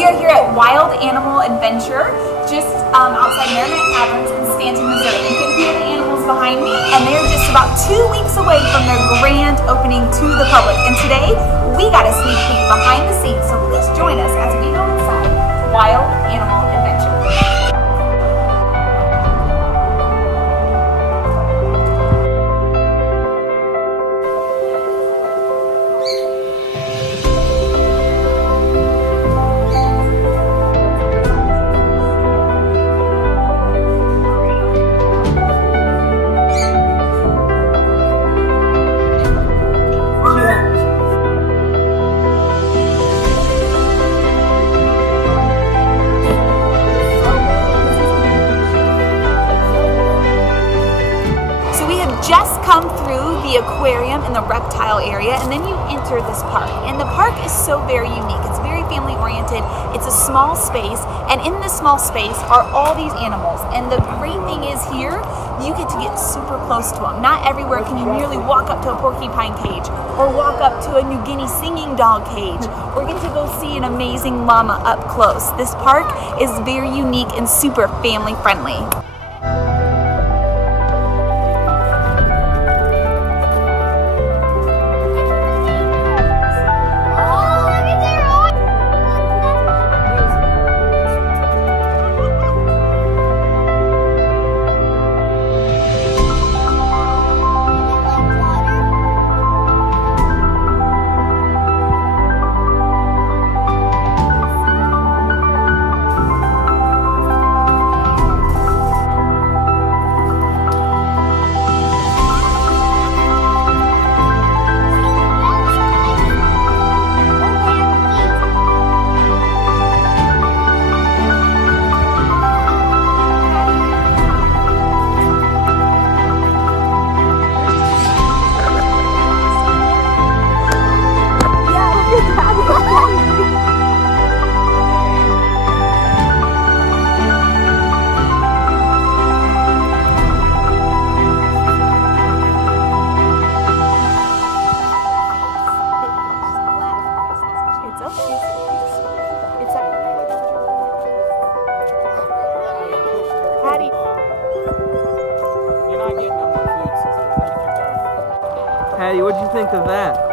We are here at Wild Animal Adventure, just outside Merrimack Caverns in Stanton, Missouri. You can hear the animals behind me, and they're just about 2 weeks away from their grand opening to the public. And today, we got a sneak peek behind the scenes, so please join us as we go inside Wild Animal Adventure. Just come through the aquarium in the reptile area, and then you enter this park. And the park is so very unique. It's very family oriented. It's a small space, and in this small space are all these animals. And the great thing is here, you get to get super close to them. Not everywhere can you merely walk up to a porcupine cage or walk up to a New Guinea singing dog cage or get to go see an amazing llama up close. This park is very unique and super family friendly. Hattie, what did you think of that?